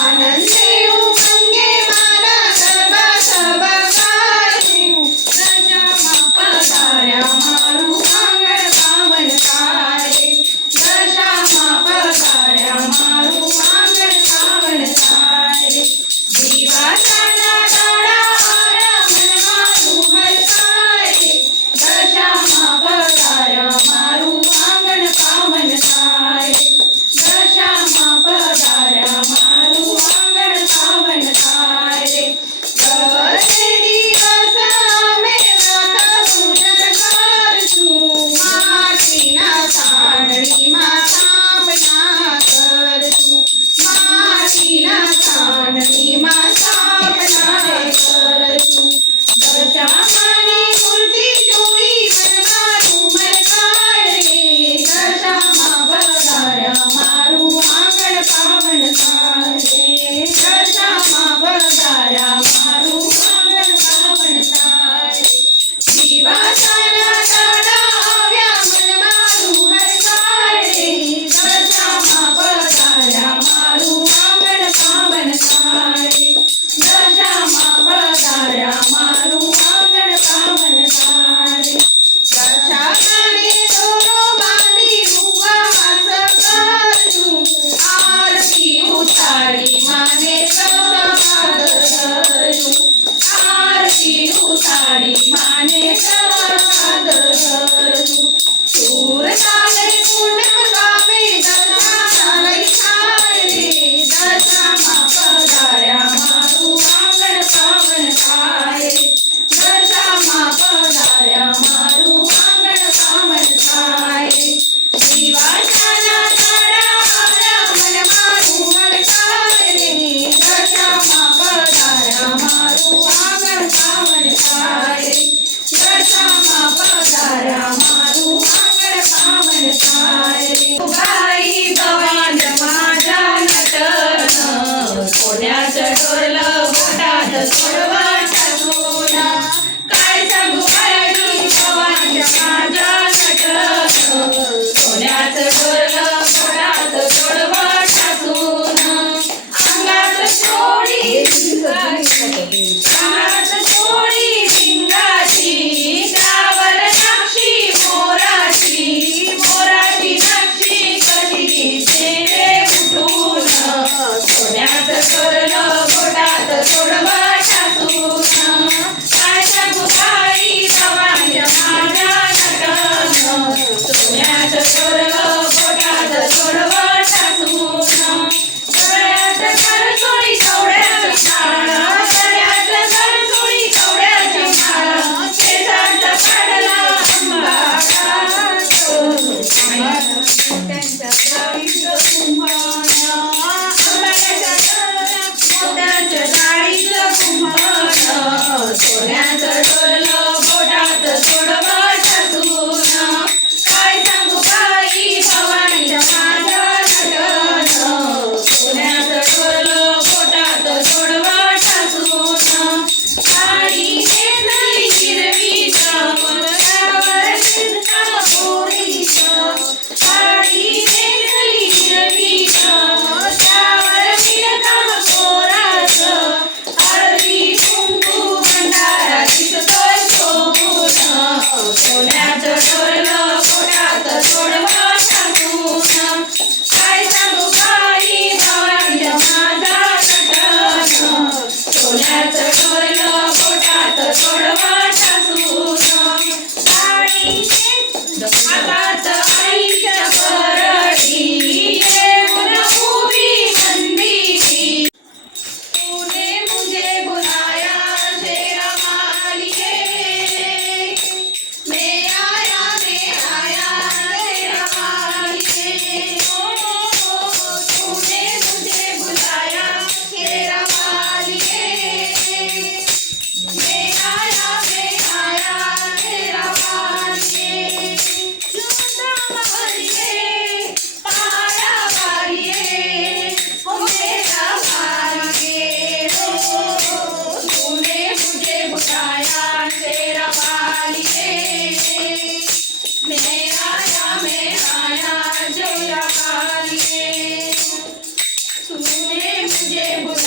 i Amen. Bye. Let's go. the Yes, yeah,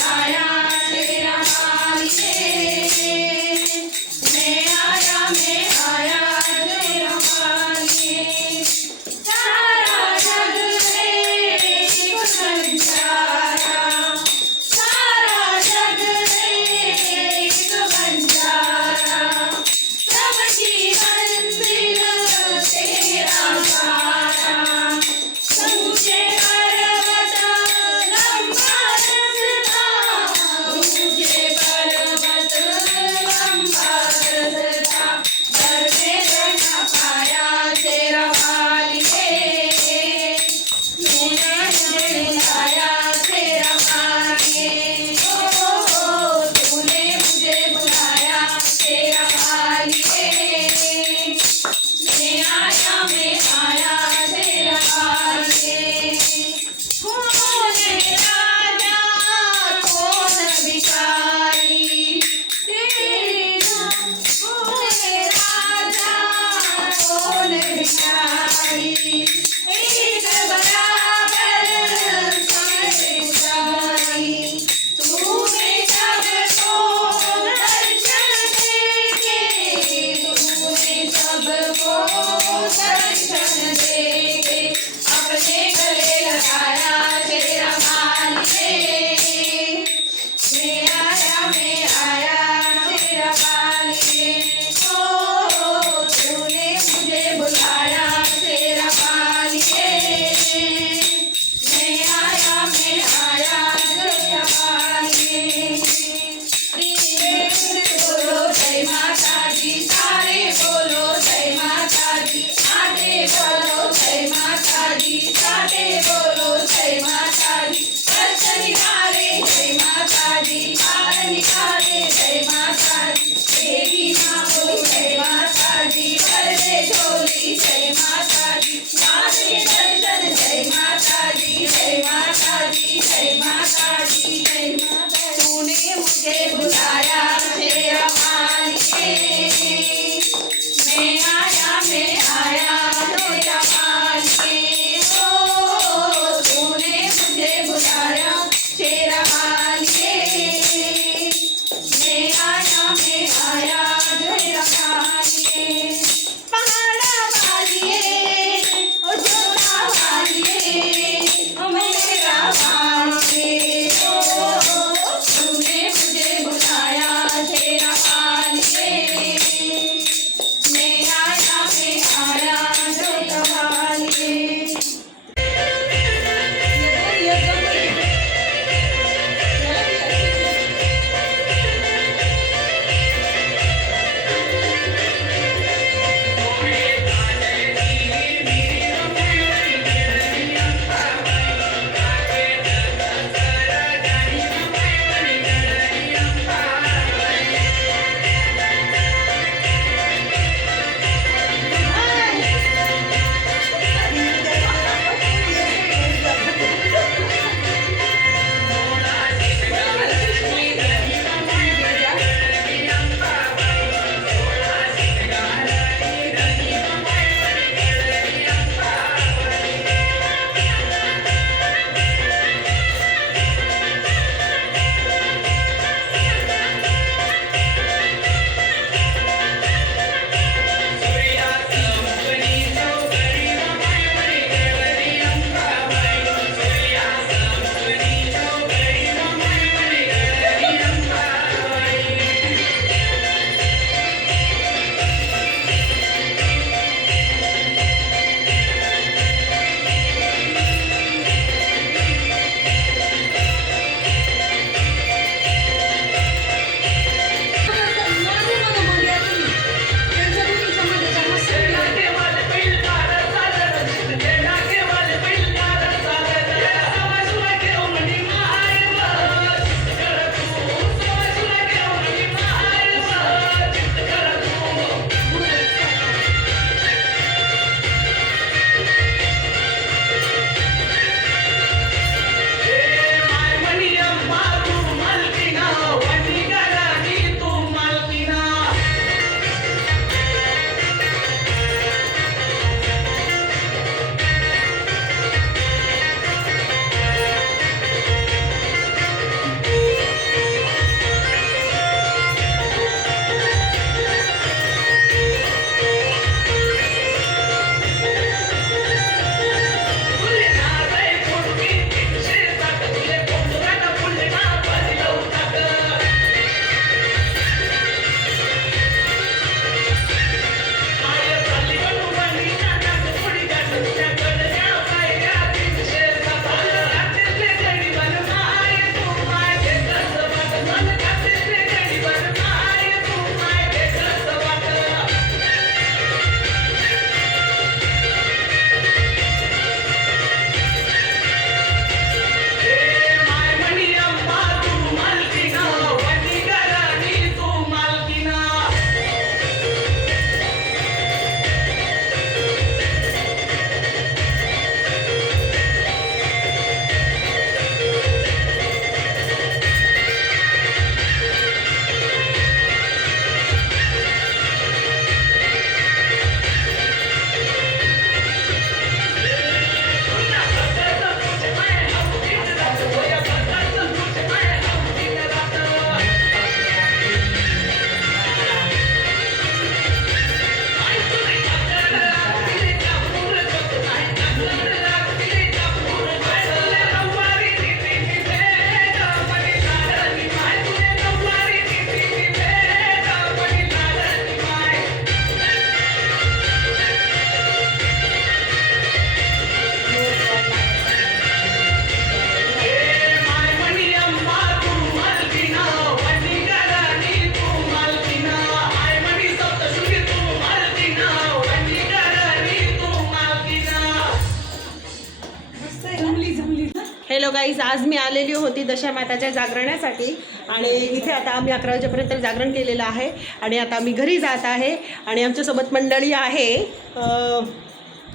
आज मी आलेली होती दशामाताच्या जागरणासाठी आणि इथे आता आम्ही अकरा वाजेपर्यंत जागरण केलेलं आहे आणि आता आम्ही घरी जात आहे आणि आमच्यासोबत मंडळी आहे.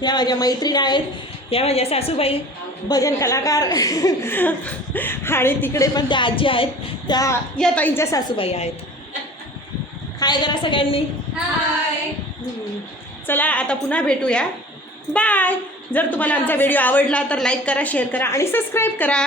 या माझ्या मैत्रीण आहेत या माझ्या सासूबाई भजन कलाकार आणि तिकडे पण त्या आजी आहेत त्या या ताईंच्या सासूबाई आहेत. हाय करा सगळ्यांनी. हाय. चला आता पुन्हा भेटूया. बाय. जर तुम्हाला आमचा व्हिडिओ आवडला तर लाईक करा शेअर करा आणि सबस्क्राईब करा.